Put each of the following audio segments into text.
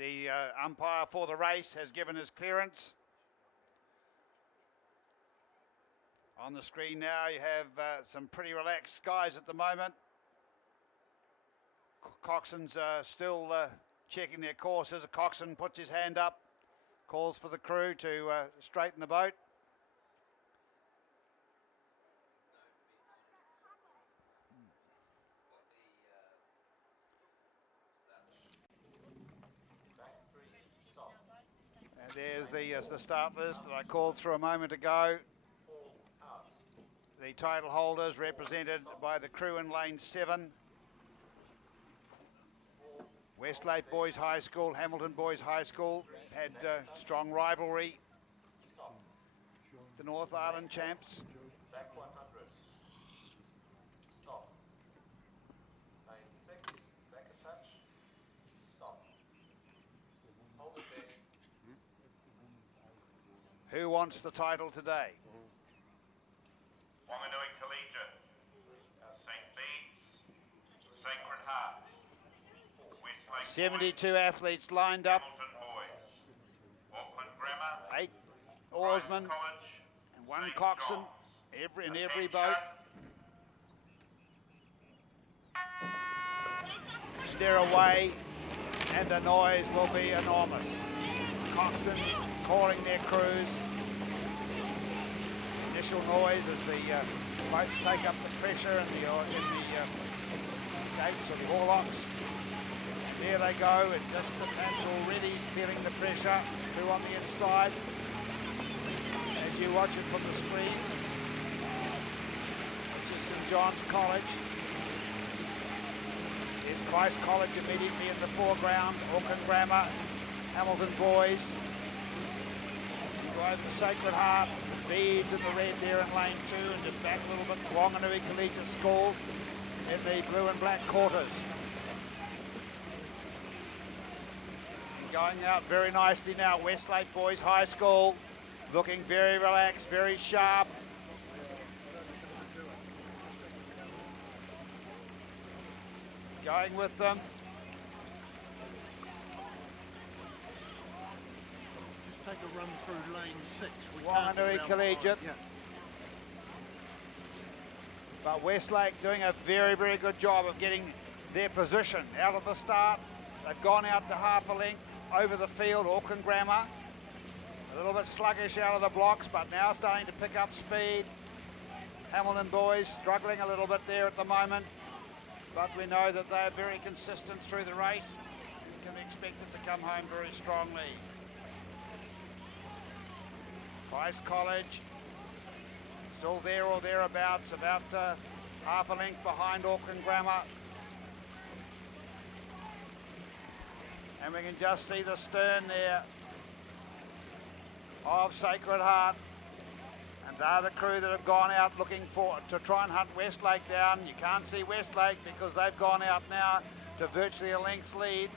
The umpire for the race has given his clearance. On the screen now you have some pretty relaxed skies at the moment. Coxswains are still checking their courses. A coxswain puts his hand up, calls for the crew to straighten the boat. And there's the start list that I called through a moment ago. The title holders represented by the crew in lane 7. Westlake Boys High School, Hamilton Boys High School had strong rivalry. The North Island champs. Back 100. Stop. Lane 6, back a touch. Stop. Hold it there. Who wants the title today? Wanganui Collegiate, St. Bede's, Sacred Heart, Westlake 72 athletes lined up. Hamilton Boys, Auckland Grammar, 8 oarsmen College, and 1 St. coxswain John's. in every boat. They're away and the noise will be enormous. Coxswains calling their crews. Initial noise as the boats take up the pressure in the gates or the oarlocks. There they go, and just the fans already feeling the pressure. Two on the inside. As you watch it from the screen, this is St. John's College. There's Christ College immediately in the foreground. Auckland Grammar, Hamilton Boys. You go over the Sacred Heart. Beads in the red there in lane 2, and just back a little bit. Wanganui Collegiate School in the blue and black quarters. And going out very nicely now, Westlake Boys High School, looking very relaxed, very sharp. Going with them. Take a run through lane 6. Wanganui Collegiate. Yeah. But Westlake doing a very, very good job of getting their position out of the start. They've gone out to half a length over the field. Auckland Grammar, a little bit sluggish out of the blocks, but now starting to pick up speed. Hamilton Boys struggling a little bit there at the moment, but we know that they're very consistent through the race. You can expect it to come home very strongly. Christ College, still there or thereabouts, about half a length behind Auckland Grammar. And we can just see the stern there of Sacred Heart. And they're the crew that have gone out looking to try and hunt Westlake down. You can't see Westlake because they've gone out now to virtually a length's lead.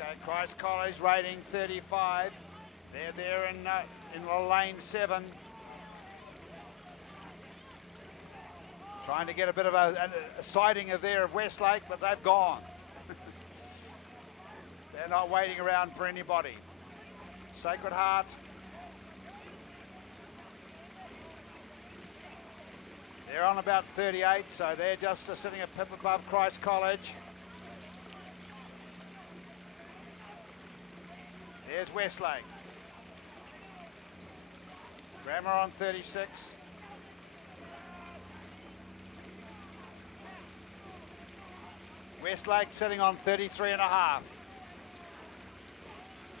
Okay, Christ College rating 35. They're there in lane 7. Trying to get a bit of a sighting of there of Westlake, but they've gone. They're not waiting around for anybody. Sacred Heart. They're on about 38, so they're just sitting a pip above Christ College. There's Westlake. Grammar on 36. Westlake sitting on 33.5.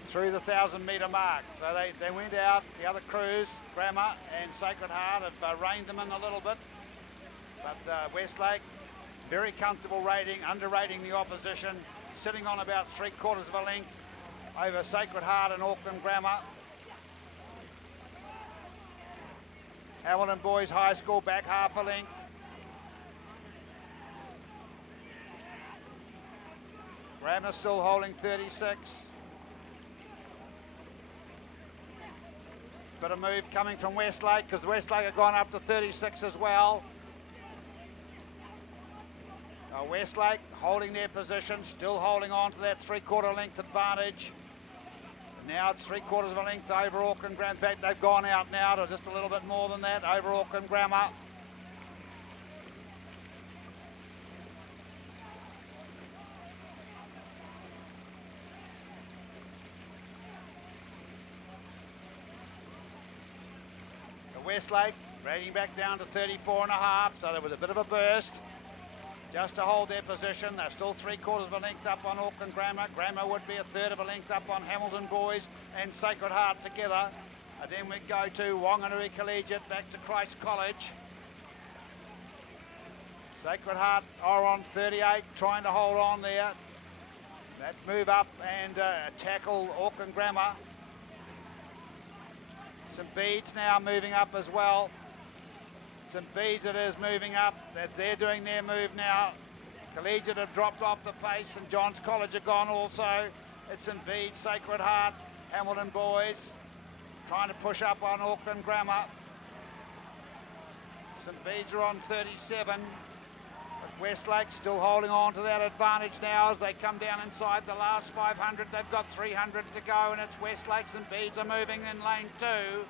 Through the 1,000-metre mark. So they went out, the other crews, Grammar and Sacred Heart, have reined them in a little bit. But Westlake, very comfortable rating, underrating the opposition, sitting on about 3/4 of a length over Sacred Heart and Auckland Grammar. Hamilton Boys High School back half a length. Grammar still holding 36. Bit of move coming from Westlake because Westlake have gone up to 36 as well. Westlake holding their position, still holding on to that 3/4 length advantage. Now it's 3/4 of a length over Auckland Grammar. In fact, they've gone out now to just a little bit more than that over Auckland Grammar. Westlake dragging back down to 34.5, so there was a bit of a burst just to hold their position. They're still 3/4 of a length up on Auckland Grammar. Grammar would be a 1/3 of a length up on Hamilton Boys and Sacred Heart together. And then we go to Wanganui Collegiate, back to Christ College. Sacred Heart are on 38, trying to hold on there. That move up and tackle Auckland Grammar. St Bede's now moving up as well. St Bede's it is moving up. They're doing their move now. Collegiate have dropped off the pace. St John's College are gone also. It's St Bede's, Sacred Heart, Hamilton Boys trying to push up on Auckland Grammar. St Bede's are on 37. But Westlake still holding on to that advantage now as they come down inside the last 500. They've got 300 to go, and it's Westlake. St Bede's are moving in lane 2.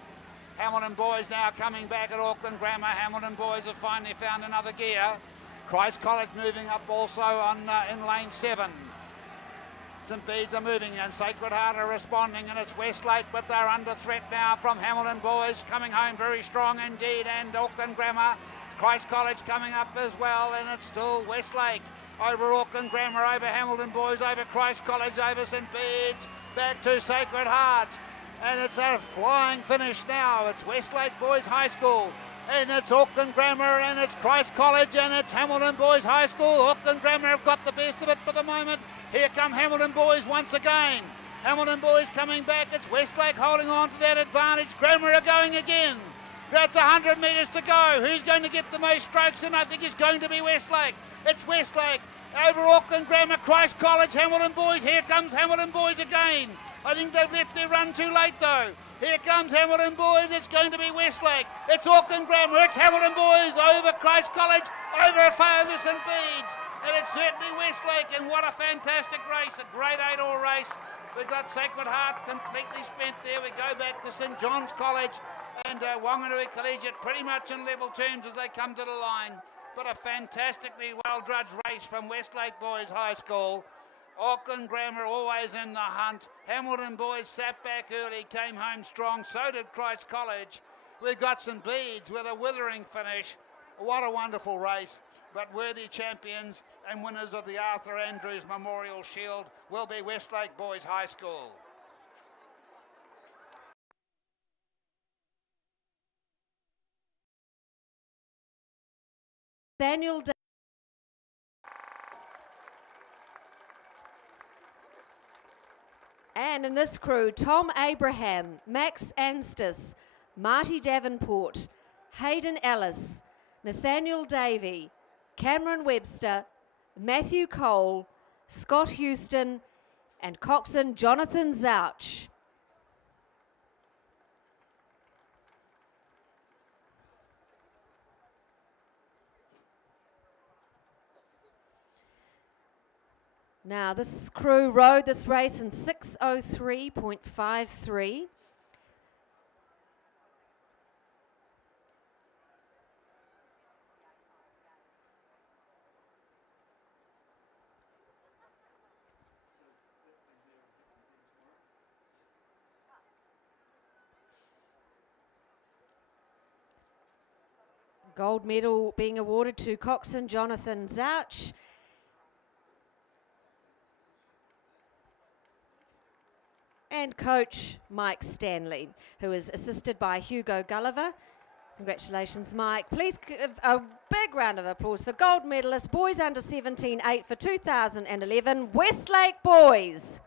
Hamilton Boys now coming back at Auckland Grammar. Hamilton Boys have finally found another gear. Christ College moving up also on in lane 7. St Bede's are moving and Sacred Heart are responding, and it's Westlake, but they're under threat now from Hamilton Boys coming home very strong indeed, and Auckland Grammar. Christ College coming up as well, and it's still Westlake over Auckland Grammar, over Hamilton Boys, over Christ College, over St Bede's, back to Sacred Heart. And it's a flying finish now. It's Westlake Boys High School, and it's Auckland Grammar, and it's Christ College, and it's Hamilton Boys High School. Auckland Grammar have got the best of it for the moment. Here come Hamilton Boys once again. Hamilton Boys coming back. It's Westlake holding on to that advantage. Grammar are going again. That's 100 metres to go. Who's going to get the most strokes? And I think it's going to be Westlake. It's Westlake over Auckland Grammar, Christ College, Hamilton Boys. Here comes Hamilton Boys again. I think they've left their run too late though. Here comes Hamilton Boys. It's going to be Westlake. It's Auckland Grammar. It's Hamilton Boys over Christ College, over St Bede's. And it's certainly Westlake, and what a fantastic race, a grade 8-all race. We've got Sacred Heart completely spent there. We go back to St John's College and Wanganui Collegiate pretty much in level terms as they come to the line. But a fantastically well-judged race from Westlake Boys High School. Auckland Grammar always in the hunt. Hamilton Boys sat back early, came home strong. So did Christ College. We've got St Bede's with a withering finish. What a wonderful race. But worthy champions and winners of the Arthur Andrews Memorial Shield will be Westlake Boys High School. Daniel and in this crew, Tom Abraham, Max Anstis, Marty Davenport, Hayden Ellis, Nathaniel Davey, Cameron Webster, Matthew Cole, Scott Houston, and coxswain Jonathan Zouch. Now, this crew rode this race in 6:03.53. Gold medal being awarded to coxswain Jonathan Zouch. And coach Mike Stanley, who is assisted by Hugo Gulliver. Congratulations, Mike. Please give a big round of applause for gold medalist, boys under 17, 8 for 2011, Westlake Boys.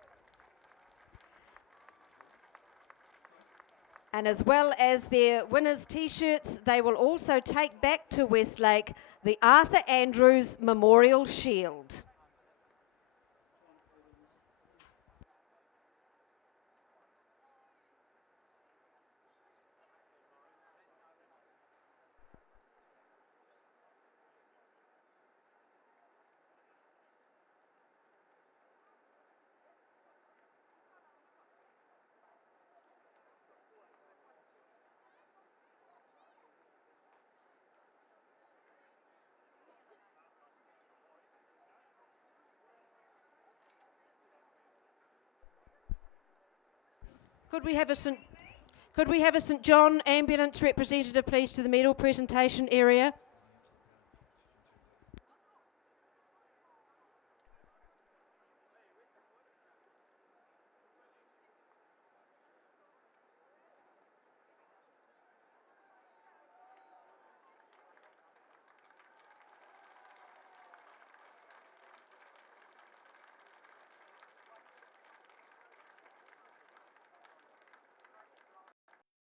And as well as their winners' T-shirts, they will also take back to Westlake the Arthur Andrews Memorial Shield. Could we have a St John ambulance representative, please, to the medal presentation area?